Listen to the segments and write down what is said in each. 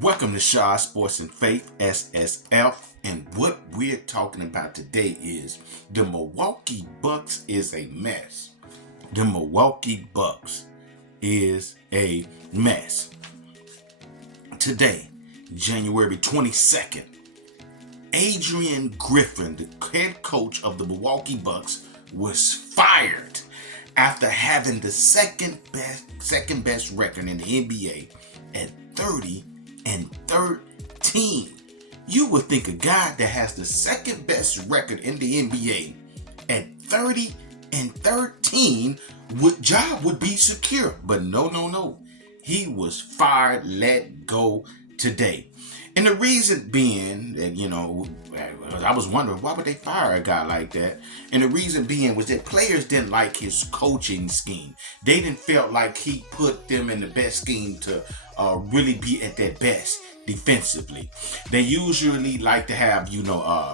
Welcome to Shaw Sports and Faith SSF, and what we're talking about today is the Milwaukee Bucks is a mess. The Milwaukee Bucks is a mess. Today, January 22nd, Adrian Griffin, the head coach of the Milwaukee Bucks, was fired after having the second best record in the NBA at 30-13. You would think a guy that has the second best record in the NBA at 30-13 job would be secure. But no. He was fired, let go today. And the reason being that, I was wondering, why would they fire a guy like that? And the reason being was that players didn't like his coaching scheme. They didn't feel like he put them in the best scheme to really be at their best defensively. They usually like to have,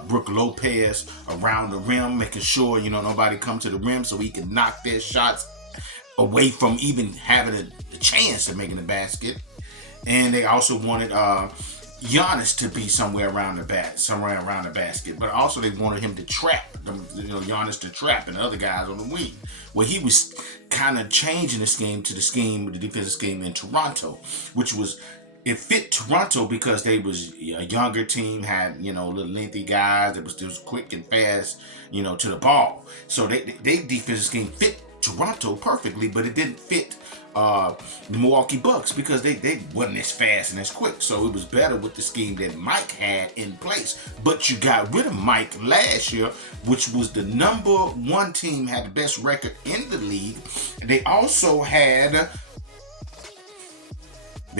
Brook Lopez around the rim, making sure, nobody come to the rim so he can knock their shots away from even having a chance of making the basket. And they also wanted Giannis to be somewhere around the basket, but also they wanted him to trap, Giannis to trap and the other guys on the wing. Well, he was kind of changing the defensive scheme in Toronto, it fit Toronto because they was a younger team, had, little lengthy guys that was quick and fast, to the ball. So they defensive scheme fit Toronto perfectly, but it didn't fit the Milwaukee Bucks because they wasn't as fast and as quick. So it was better with the scheme that Mike had in place. But you got rid of Mike last year, which was the number one team, had the best record in the league. They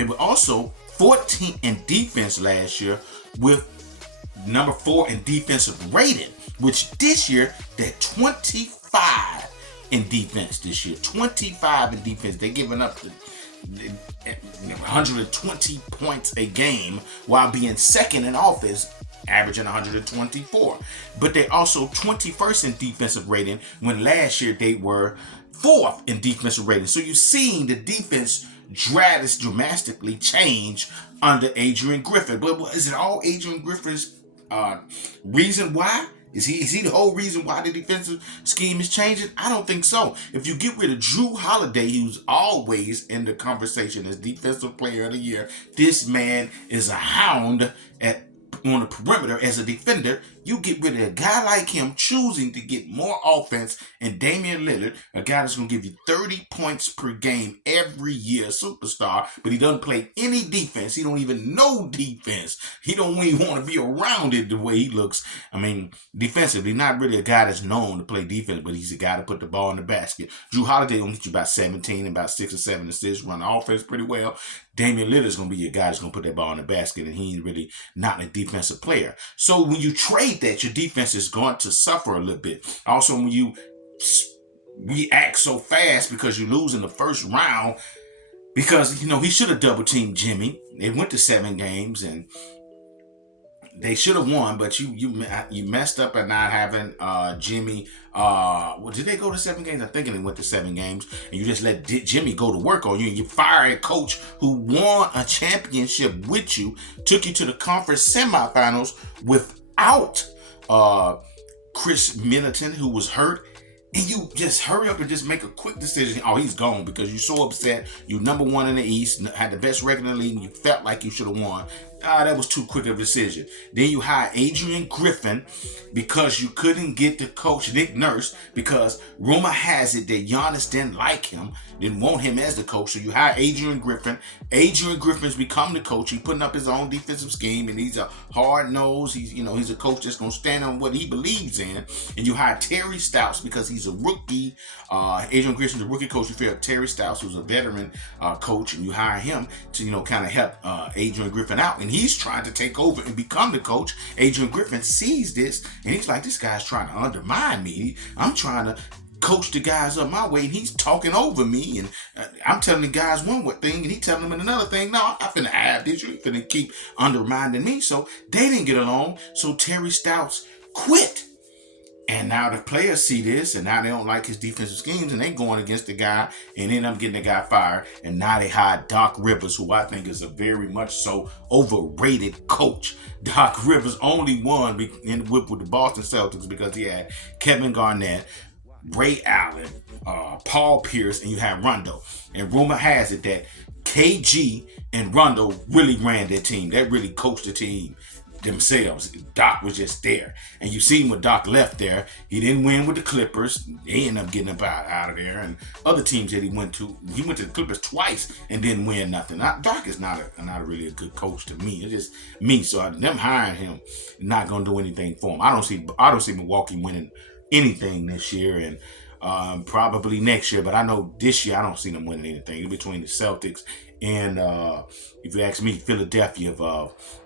were also 14 in defense last year, with number 4 in defensive rating, which this year they're 25 in defense this year. 25 in defense. They're giving up 120 points a game while being second in offense, averaging 124. But they're also 21st in defensive rating when last year they were 4th in defensive rating. So you're seeing the defense dramatically change under Adrian Griffin. But is it all Adrian Griffin's reason why? Is he the whole reason why the defensive scheme is changing? I don't think so. If you get rid of Jrue Holiday, who's always in the conversation as Defensive Player of the Year, this man is a hound on the perimeter as a defender. You get rid of a guy like him choosing to get more offense, and Damian Lillard, a guy that's going to give you 30 points per game every year, superstar, but he doesn't play any defense. He don't even know defense. He don't even want to be around it the way he looks. I mean, defensively, not really a guy that's known to play defense, but he's a guy to put the ball in the basket. Jrue Holiday will get you about 17 and about 6 or 7 assists, run the offense pretty well. Damian Lillard is going to be your guy that's going to put that ball in the basket, and he's really not a defensive player. So when you trade that, your defense is going to suffer a little bit. Also, when you react so fast because you lose in the first round, because, he should have double teamed Jimmy. They went to 7 games and they should have won, but you messed up at not having Jimmy. Did they go to 7 games? I think they went to 7 games, and you just let Jimmy go to work on you. And you fire a coach who won a championship with you, took you to the conference semifinals without Chris Middleton, who was hurt. And you just hurry up and just make a quick decision. Oh, he's gone, because you're so upset. You're number 1 in the East, had the best record in the league, and you felt like you should have won. That was too quick of a decision. Then you hire Adrian Griffin because you couldn't get the coach Nick Nurse, because rumor has it that Giannis didn't like him, didn't want him as the coach. So you hire Adrian Griffin. Adrian Griffin's become the coach. He's putting up his own defensive scheme, and he's a hard nose. He's a coach that's going to stand on what he believes in. And you hire Terry Stotts because he's a rookie. Adrian Griffin's a rookie coach. You feel Terry Stotts, who's a veteran coach, and you hire him to kind of help Adrian Griffin out. And he's trying to take over and become the coach. Adrian Griffin sees this, and he's like, this guy's trying to undermine me. I'm trying to coach the guys up my way, and he's talking over me, and I'm telling the guys one thing, and he's telling them another thing. No, I'm not finna have this. You're finna keep undermining me. So they didn't get along. So Terry Stotts quit. And now the players see this, and now they don't like his defensive schemes, and they going against the guy and end up getting the guy fired. And now they hired Doc Rivers, who I think is a very much so overrated coach. Doc Rivers only won with the Boston Celtics because he had Kevin Garnett, Ray Allen, Paul Pierce, and you had Rondo. And rumor has it that KG and Rondo really ran their team. They really coached the team themselves. Doc was just there. And you see when Doc left there, he didn't win with the Clippers. They ended up getting up out of there. And other teams that he went to the Clippers twice and didn't win nothing. Doc is not really a good coach to me. It's just me. So them hiring him not gonna do anything for him. I don't see Milwaukee winning anything this year, and probably next year. But I know this year I don't see them winning anything. Between the Celtics and, if you ask me, Philadelphia, if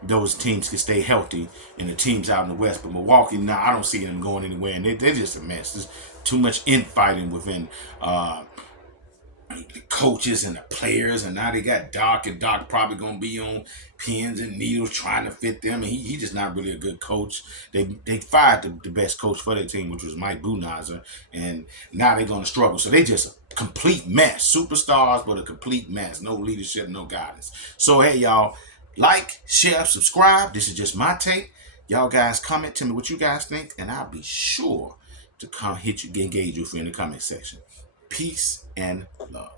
those teams can stay healthy, and the teams out in the West. But Milwaukee, no, I don't see them going anywhere, and they're just a mess. There's too much infighting within the coaches and the players, and now they got Doc, and Doc probably gonna be on pins and needles trying to fit them, and he just not really a good coach. They fired the best coach for their team, which was Mike Budenholzer, and now they're gonna struggle. So they just a complete mess. Superstars, but a complete mess. No leadership, no guidance. So hey, y'all, like, share, subscribe. This is just my take. Y'all guys comment, tell me what you guys think, and I'll be sure to come engage you in the comment section. Peace and love.